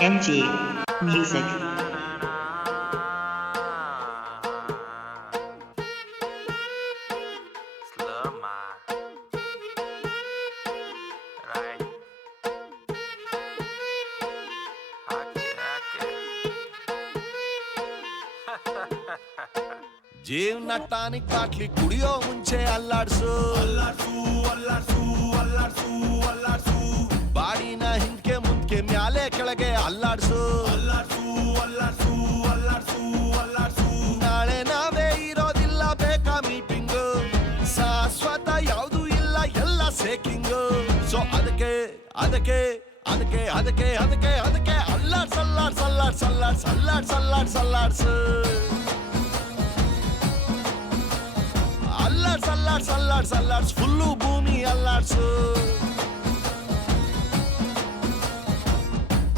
MG Music. ಜೀವನ tonic bottle ಕುಡಿಯೋ ಮುಂಚೆ ಅಲ್ಲಾಡ್ಸು ಅಲ್ಲಾಡ್ಸು ಅಲ್ಲಾಡ್ಸು ಅಲ್ಲಾಡ್ಸು ಅಲ್ಲಾಡ್ಸು ಬಾಡಿನ ಹಿಂದ್ಕೆ ಮುಂದ್ಕೆ ಮ್ಯಾಲೆ ಕೆಳಗೆ ಅಲ್ಲಾಡ್ಸು ಅಲ್ಲಾಡ್ಸು ಅಲ್ಲಾಡ್ಸು ಅಲ್ಲಾಡ್ಸು ಅಲ್ಲಾಡ್ಸು ನಾಳೆ ನಾವೇ ಇರೋದಿಲ್ಲ ಬೇಕಾ ಮೀಟಿಂಗು ಶಾಶ್ವತ ಯಾವುದು ಇಲ್ಲ ಎಲ್ಲ ಸೇಕಿಂಗು ಸೊ ಅದಕ್ಕೆ ಅದಕ್ಕೆ ಅದಕ್ಕೆ ಅದಕ್ಕೆ ಅದಕ್ಕೆ ಅದಕ್ಕೆ ಅಲ್ಲಾಡ್ಸ್ ಅಲ್ಲಾಡ್ಸ್ ಅಲ್ಲಾಡ್ಸ್ ಅಲ್ಲಾಡ್ಸ್ ಅಲ್ಲಾಡ್ಸ್ ಅಲ್ಲಾಡ್ಸ್ ಅಲ್ಲಾಡ್ಸು ಅಲ್ಲಾಡ್ಸ್ ಅಲ್ಲಾಡ್ಸ್ ಅಲ್ಲಾಡ್ಸ್ ಅಲ್ಲಾಡ್ಸ್ ಫುಲ್ಲು ಭೂಮಿ ಅಲ್ಲಾಡ್ಸು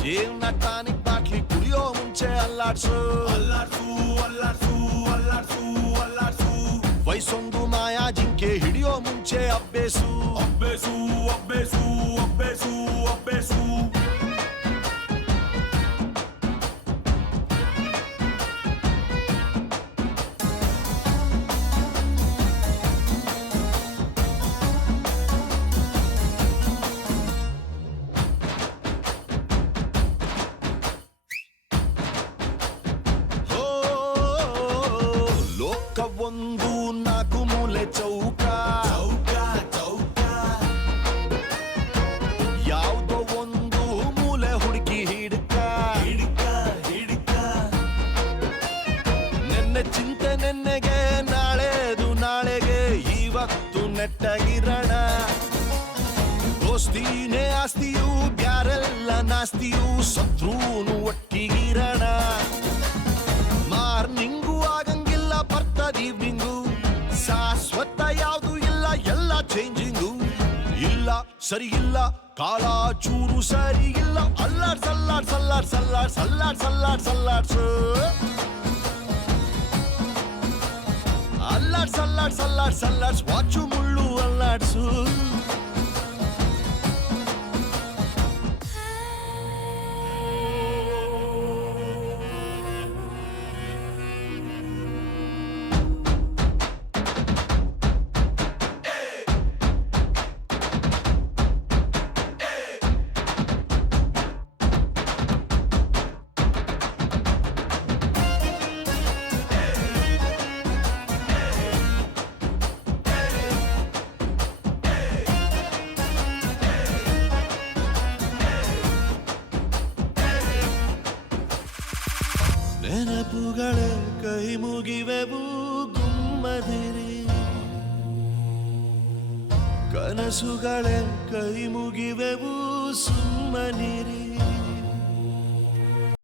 ಜೀವನ ಟಾನಿಕ್ ಬಾಟ್ಲಿ ಕುಡಿಯೋ ಮುಂಚೆ ಅಲ್ಲಾಡ್ಸು ಅಲ್ಲಾಡ್ಸು ಅಲ್ಲಾಡ್ಸು ಅಲ್ಲಾಡ್ಸು ಅಲ್ಲಾಡ್ಸು ವಯಸ್ಸೊಂದು ಮಾಯಾ ಜಿಂಕೆ ಹಿಡಿಯೋ ಮುಂಚೆ ಅಬ್ಬೇಸು ಅಬ್ಬೇಸು ಅಬ್ಬೇಸು ಅಬ್ಬೇಸು ಅಬ್ಬೇಸು ಒಂದು ನಾಲ್ಕು ಮೂಲೆ ಚೌಕ ಚೌಕ ಚೌಕ ಯಾವುದೋ ಒಂದು ಮೂಲೆ ಹುಡುಕಿ ಹಿಡ್ಕ ಹಿಡ್ಕ ಹಿಡ್ಕ ನೆನ್ನೆ ಚಿಂತೆ ನೆನ್ನೆಗೆ ನಾಳೆದು ನಾಳೆಗೆ ಇವತ್ತು ನೆಟ್ಟಗಿರೋಣ ದೋಸ್ತಿನೇ ಆಸ್ತಿಯು ಬ್ಯಾರೆಲ್ಲ ನಾಸ್ತಿಯು ಶತ್ರುನು ಒಟ್ಟಿಗಿರೋಣ ಮಾರ್ನಿಂಗು ಆಗಂಗಿಲ್ಲ ಬರ್ತದ ಈವ್ನಿಂಗು ಶಾಶ್ವತ ಯಾವುದು ಇಲ್ಲ ಎಲ್ಲ ಚೇಂಜಿಂಗು ಇಲ್ಲ ಸರಿ ಇಲ್ಲ ಕಾಲ ಚೂರು ಸರಿ ಇಲ್ಲ ಅಲ್ಲಾಡ್ಸ್ ಅಲ್ಲಾಡ್ಸ್ ಅಲ್ಲಾಡ್ಸ್ ಅಲ್ಲಾಡ್ಸ್ ಅಲ್ಲಾಡ್ಸ್ ಅಲ್ಲಾಡ್ಸ್ ಅಲ್ಲಾಡ್ಸ್ ಅಲ್ಲಾಡ್ಸ್ ಅಲ್ಲಾಡ್ಸ್ ಅಲ್ಲಾಡ್ಸ್ ಅಲ್ಲಾಡ್ಸ್ ವಾಚು ಮುಳ್ಳು ಅಲ್ಲಾಡ್ಸು ನೆನಪುಗಳೇ ಕೈ ಮುಗಿವೆವು ಗುಮ್ಮದಿರಿ ಕನಸುಗಳೇ ಕೈ ಮುಗಿವೆವು ಸುಮ್ಮನಿರಿ